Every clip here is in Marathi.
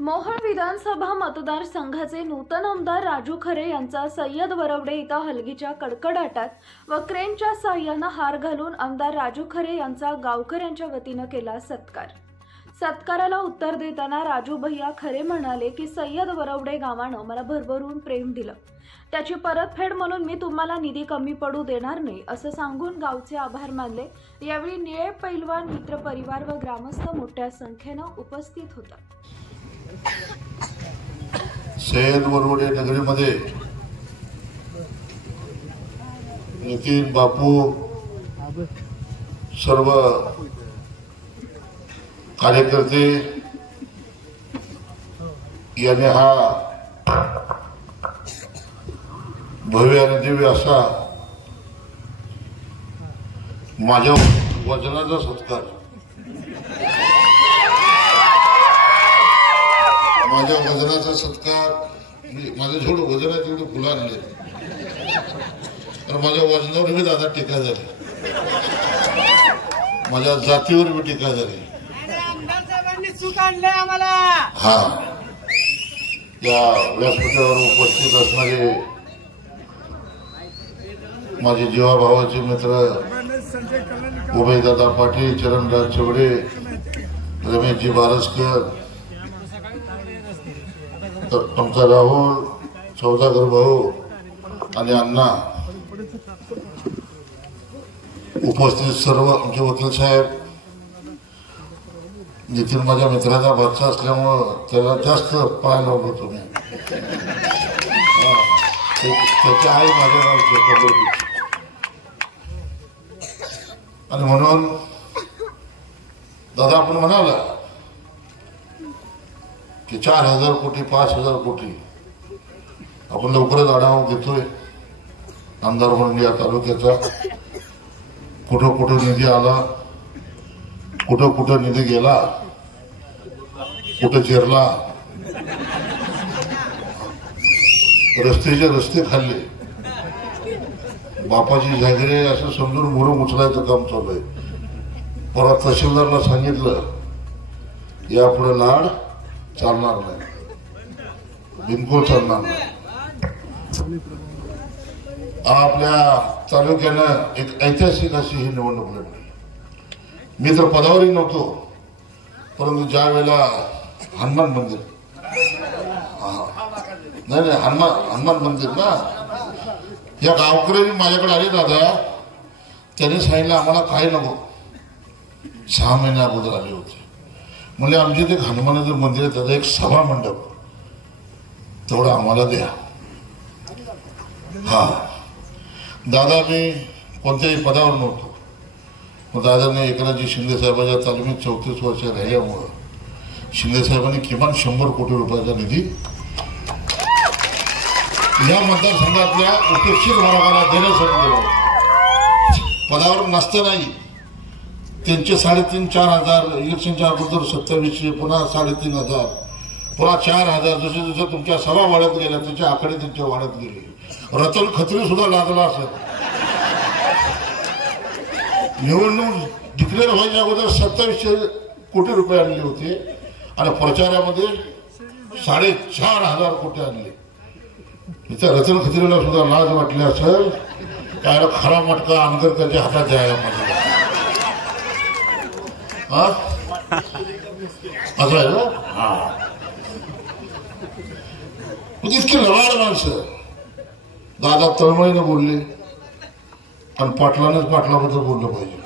मोहोळ विधानसभा मतदारसंघाचे नूतन आमदार राजू खरे यांचा सय्यद वरवडे इथं हलगीच्या कडकडाटात व क्रेनच्या साह्याने हार घालून आमदार राजू खरे यांचा गावकऱ्यांच्या वतीने केला सत्कार। सत्काराला उत्तर देताना राजू भैया खरे म्हणाले की सय्यद वरवडे गावाने मला भरभरून प्रेम दिलं, त्याची परतफेड म्हणून मी तुम्हाला निधी कमी पडू देणार नाही असं सांगून गावचे आभार मानले। यावेळी निळे पैलवान मित्र परिवार व ग्रामस्थ मोठ्या संख्येने उपस्थित होते। सय्यद वरवडे नगरीमध्ये नितीन बापू सर्व कार्यकर्ते याने हा भव्य आणि दिव्य असा माझ्या वजनाचा सत्कार, माझ्या वजनाचा सत्कार, माझं जेवढं वजन आहे तेवढं फुलं आणले तर माझ्या वजनावर बी दादा टीका झाली, माझ्या जातीवर बी टीका झाली। हा, या व्यासपीठावर उपस्थित असणारे माझे जीवाभावाचे मित्र उभयदादा पाटील, चरणराज चवडे, रमेशजी बारसकर, आमचा राहुल सौदागर भाऊ आणि अण्णा, उपस्थित सर्व आमचे वकील साहेब। नितीन माझ्या मित्राचा बादशाह असल्यामुळं त्याला जास्त पाय लावलो तुम्ही, त्याची आई माझ्या नावाची आणि म्हणून दादा आपण म्हणाला की 4000 कोटी 5000 कोटी आपण लवकरच आढावा घेतोय आमदार म्हणून या तालुक्याचा, कुठं कुठं निधी आला, कुठं कुठं निधी गेला, कुठं चिरला, रस्त्याचे रस्ते खाल्ले, बापाची जागिरे असं समजून मुरुम उचलायचं काम चालू आहे। परत तहसीलदारला सांगितलं यापुढे लाड चालणार नाही, बिलकुल चालणार नाही। आपल्या तालुक्यानं एक ऐतिहासिक अशी ही निवडणूक लढली। मी तर पदावरही नव्हतो, परंतु ज्या वेळेला हनुमान मंदिर, नाही हनुमान मंदिर ना, या गावकऱ्यांनी माझ्याकडे आले दादा, त्याने सांगितलं आम्हाला काय नको, 6 महिने अगोदर आले होते, म्हणजे आमच्या इथे हनुमानाचं मंदिर आहे, त्याचा एक सभा मंडप तेवढं आम्हाला द्या। हा दादा, मी कोणत्याही पदावर नव्हतो, दादाने एकनाथजी शिंदे साहेबांच्या तालमीत 34 वर्ष राहिल्यामुळं शिंदे साहेबांनी किमान 100 कोटी रुपयाचा निधी या मतदारसंघातल्या उपेक्षित वर्गाला देण्यासाठी दिला। पदावर नसतानाही त्यांचे 3,500-4 हजार, इलेक्शनच्या अगोदर 2700, पुन्हा 3,500, पुन्हा 4,000, जसे जसे तुमच्या सभा वाढत गेल्या त्याचे आकडे त्यांचे वाढत गेले। रतन खत्री सुद्धा लागला असेल, निवडणूक डिक्लेअर व्हायच्या अगोदर 2700 कोटी रुपये आणले होते आणि प्रचारामध्ये 4,500 कोटी आणले। इथे रतन खत्रीला सुद्धा लाज वाटली असेल, काय खरा मटका आंबेडकरच्या हातात द्यायला पाहिजे असं आहे ना। हा, इतकी लवाड माणसं दादा तळमळीने बोलले आणि पाटलानेच पाटलाबद्दल बोललं पाहिजे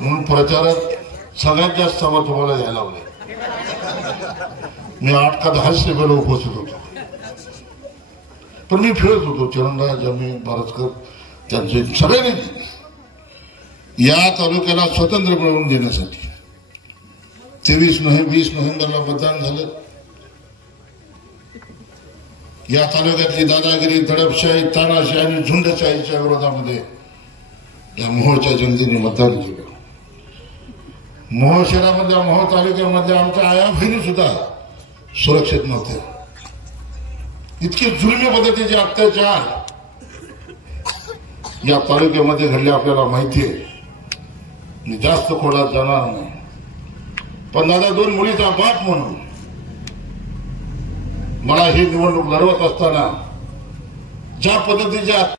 म्हणून प्रचारात सगळ्यात जास्त सभा तुम्हाला द्यायला लावले। मी 8 का 10 सभेला उपस्थित होतो, पण मी फिरत होतो, चरणराज, मी बारसकर, त्यांचे सगळ्यांनी या तालुक्याला स्वतंत्र मिळवून देण्यासाठी 20 नोव्हेंबरला मतदान झालं। या तालुक्यातली दादागिरी, दडपशाही, तानाशाही आणि झुंडशाहीच्या विरोधामध्ये या मोहोळच्या जनतेने मतदान केलं। मोहोळ शहरामधल्या, मोहोळ तालुक्यामधल्या आमच्या आया बहिणी सुद्धा सुरक्षित नव्हत्या। इतके जुलमी पद्धतीचे अत्याचार या तालुक्यामध्ये घडले आपल्याला माहिती आहे। मी जास्त खोलात जाणार नाही, पण दादा 2 मुलीचा बाप म्हणून मला ही निवडणूक लढवत असताना ज्या पद्धतीच्या